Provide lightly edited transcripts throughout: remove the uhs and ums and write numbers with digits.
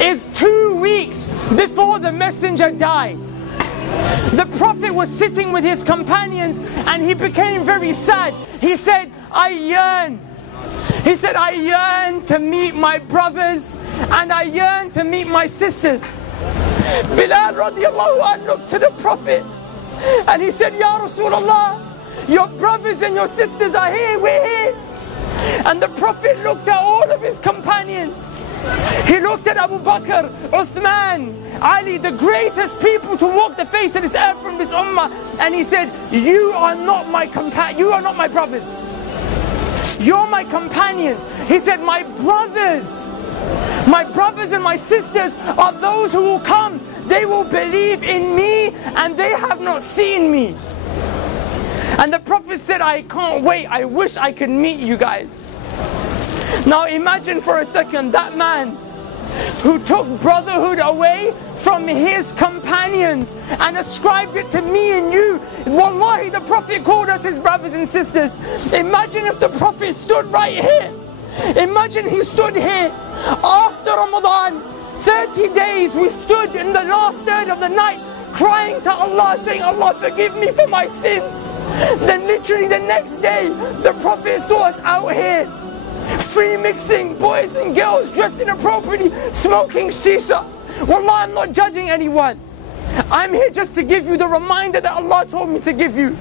is 2 weeks before the messenger died. The Prophet was sitting with his companions and he became very sad. He said, I yearn to meet my brothers and I yearn to meet my sisters. Bilal radiallahu anhu looked to the Prophet and he said, Ya Rasulullah, your brothers and your sisters are here, we're here. And the Prophet looked at all of his companions. He looked at Abu Bakr, Uthman, Ali, the greatest people to walk the face of this earth from this ummah, and he said, you are not my brothers. You're my companions. He said, my brothers and my sisters are those who will come. They will believe in me and they have not seen me. And the Prophet said, I can't wait. I wish I could meet you guys. Now imagine for a second that man who took brotherhood away from his companions and ascribed it to me and you. Wallahi, the Prophet called us his brothers and sisters. Imagine if the Prophet stood right here. Imagine he stood here after Ramadan, 30 days we stood in the last third of the night crying to Allah, saying, Allah forgive me for my sins. Then literally the next day the Prophet saw us out here free mixing, boys and girls dressed inappropriately, smoking shisha. Wallah, I'm not judging anyone. I'm here just to give you the reminder that Allah told me to give you.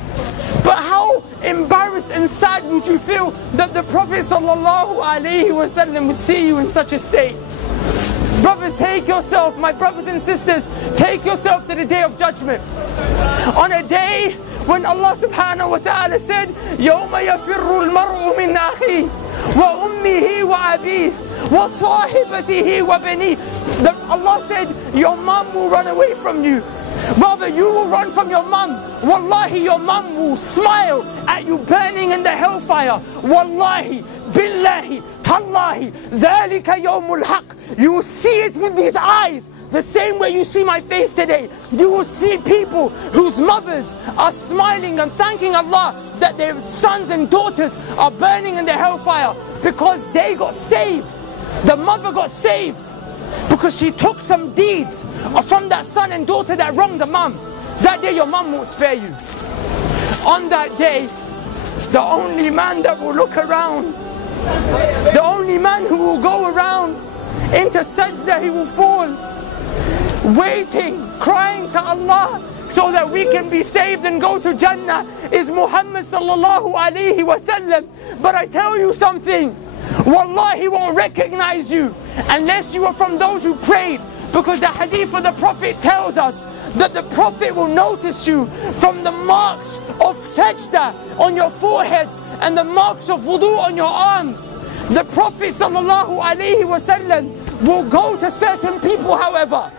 But how embarrassed and sad would you feel that the Prophet ﷺ would see you in such a state? Brothers, take yourself, my brothers and sisters, take yourself to the day of judgment. On a day when Allah subhanahu wa ta'ala said, يَوْمَ يَفِرُّ الْمَرْءُ مِنْ أَخِيهِ وَأُمِّهِ وَأَبِيهِ وَصَاحِبَتِهِ وَبَنِيهِ. Allah said, your mum will run away from you. Rather, you will run from your mum. Wallahi, your mum will smile at you burning in the hellfire. Wallahi, billahi, tallahi, dhalika yawmul haq. You will see it with these eyes. The same way you see my face today. You will see people whose mothers are smiling and thanking Allah that their sons and daughters are burning in the hellfire because they got saved. The mother got saved because she took some deeds from that son and daughter that wronged the mum. That day your mum won't spare you. On that day, the only man that will look around, the only man who will go around into sajda, he will fall, waiting, crying to Allah so that we can be saved and go to Jannah, is Muhammad sallallahu alayhi wa sallam. But I tell you something, Wallahi, he won't recognize you unless you are from those who prayed. Because the hadith of the Prophet tells us that the Prophet will notice you from the marks of sajda on your foreheads and the marks of wudu on your arms. The Prophet sallallahu alayhi wa sallam will go to certain people, however,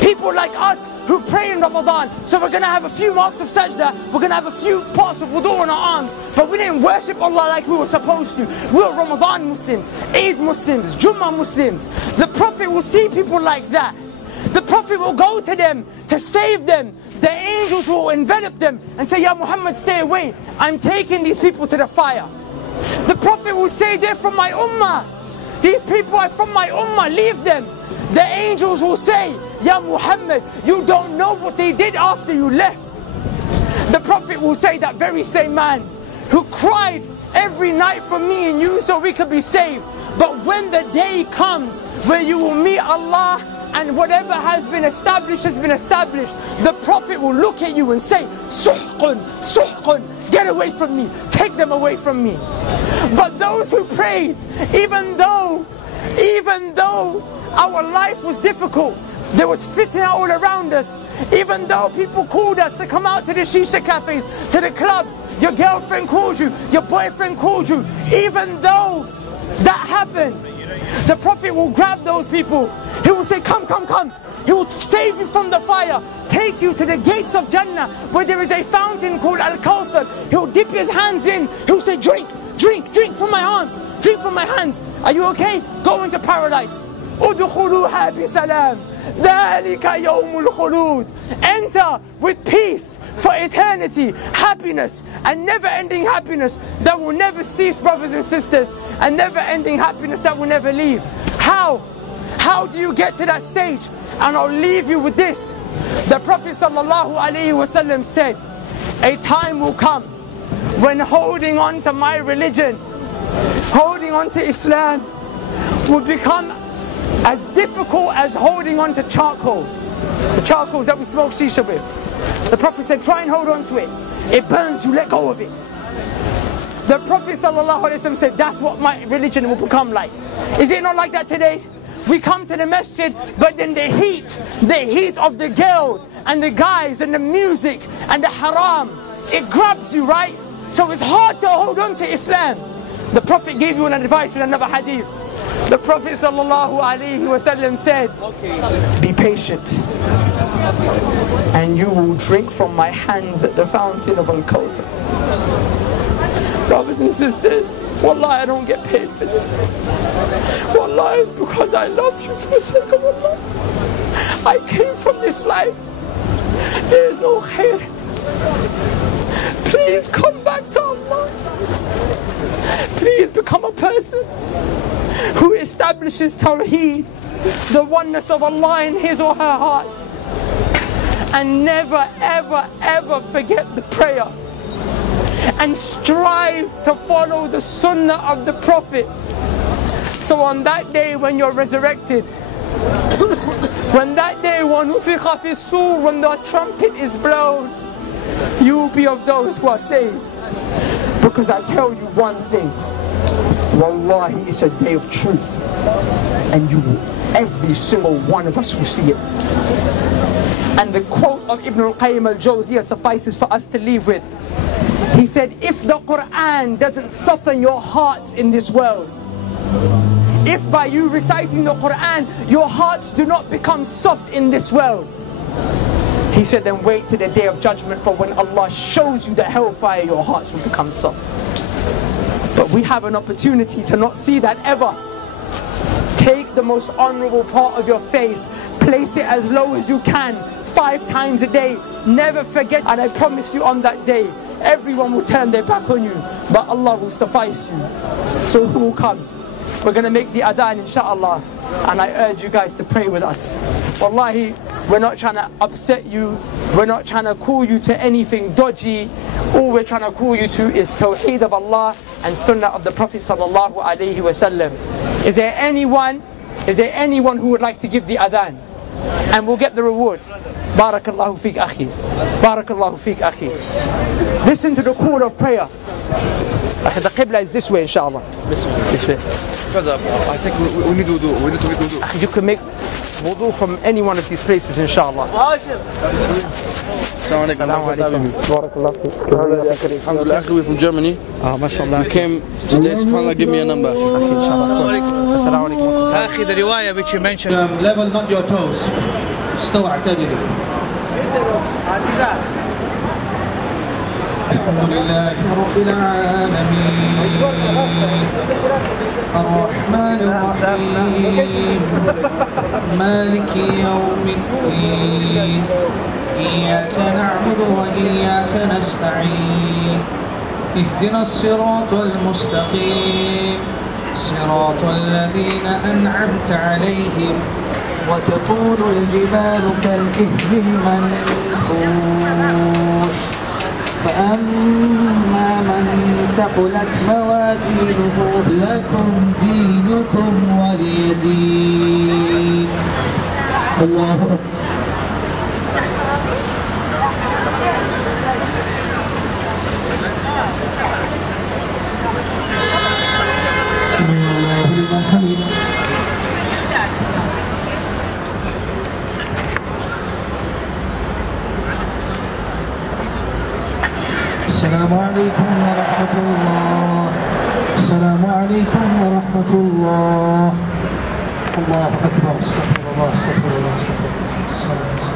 people like us who pray in Ramadan. So we're going to have a few marks of sajda, we're going to have a few parts of wudu on our arms, but we didn't worship Allah like we were supposed to. We were Ramadan Muslims, Eid Muslims, Jummah Muslims. The Prophet will see people like that. The Prophet will go to them to save them. The angels will envelop them and say, Ya Muhammad, stay away. I'm taking these people to the fire. The Prophet will say, they're from my ummah. These people are from my ummah, leave them. The angels will say, Ya Muhammad, you don't know what they did after you left. The Prophet will say, that very same man who cried every night for me and you so we could be saved. But when the day comes where you will meet Allah and whatever has been established has been established, the Prophet will look at you and say, Suhqun, Suhqun, get away from me, take them away from me. But those who prayed, even though our life was difficult, there was fitna all around us, even though people called us to come out to the shisha cafes, to the clubs, your girlfriend called you, your boyfriend called you, even though that happened, the Prophet will grab those people. He will say, come, come, come. He will save you from the fire, take you to the gates of Jannah where there is a fountain called Al-Kawthar. He will dip his hands in. He will say, drink, drink, drink from my arms, drink from my hands. Are you okay? Go into paradise. Udkhuluha bisalam. Dhalika yawmul khulud. Enter with peace for eternity, happiness, and never-ending happiness that will never cease, brothers and sisters, and never-ending happiness that will never leave. How How do you get to that stage? And I'll leave you with this. The Prophet ﷺ said, a time will come when holding on to my religion, holding on to Islam, will become as difficult as holding on to charcoal. The charcoals that we smoke Shisha with. The Prophet said, try and hold on to it. It burns you, let go of it. The Prophet ﷺ said, that's what my religion will become like. Is it not like that today? We come to the masjid, but then the heat of the girls and the guys and the music and the haram, it grabs you, right? So it's hard to hold on to Islam. The Prophet gave you an advice in another hadith. The Prophet ﷺ said, be patient, and you will drink from my hands at the fountain of Al-Kawthar. Brothers and sisters, Wallah, I don't get paid for this. Wallah, it's because I love you for the sake of Allah. I came from this life. There is no khair. Please come back to Allah. Please become a person who establishes Tawheed, the oneness of Allah in his or her heart. And never, ever, ever forget the prayer. And strive to follow the sunnah of the Prophet. So on that day when you're resurrected, when that day when the trumpet is blown, you will be of those who are saved. Because I tell you one thing, Wallahi, it's a day of truth, and every single one of us will see it. And the quote of Ibn al-Qayyim al-Jawziyah suffices for us to leave with. He said, if the Quran doesn't soften your hearts in this world, if by you reciting the Quran your hearts do not become soft in this world, he said, then wait to the day of judgment, for when Allah shows you the hellfire, your hearts will become soft. But we have an opportunity to not see that ever. Take the most honorable part of your face, place it as low as you can, 5 times a day, never forget. And I promise you on that day, everyone will turn their back on you, but Allah will suffice you. So who will come? We're going to make the adhan, inshaAllah, and I urge you guys to pray with us. Wallahi, we're not trying to upset you, we're not trying to call you to anything dodgy. All we're trying to call you to is Tawheed of Allah and Sunnah of the Prophet sallallahu alaihi wasallam. Is there anyone who would like to give the adhan? And we'll get the reward. Barakallahu feek akhi. Barakallahu feek akhi. Listen to the call of prayer. The Qibla is this way, inshallah. This way. I think we need wudu. We need to make wudu. You can make wudu from any one of these places, inshallah. Assalamu alaikum. Alhamdulillah, we're from Germany. MashaAllah. We came today, SubhanAllah, give me a number. Assalamu alaikum. Akhi, the riwayah which you mentioned. Level not your toes. استوى اعتدلوا. الحمد لله رب العالمين الرحمن الرحيم مالك يوم الدين إياك نعبد وإياك نستعين اهدنا الصراط المستقيم صراط الذين أنعمت عليهم وتكون الجبال كالإهل المنفوش فأما من ثقلت موازينه لكم دينكم ولي دين. الله أكبر. سمع الله لمن حمده. السلام عليكم ورحمة الله. السلام عليكم ورحمة الله. الله أكبر. استغفر الله استغفر الله استغفر الله.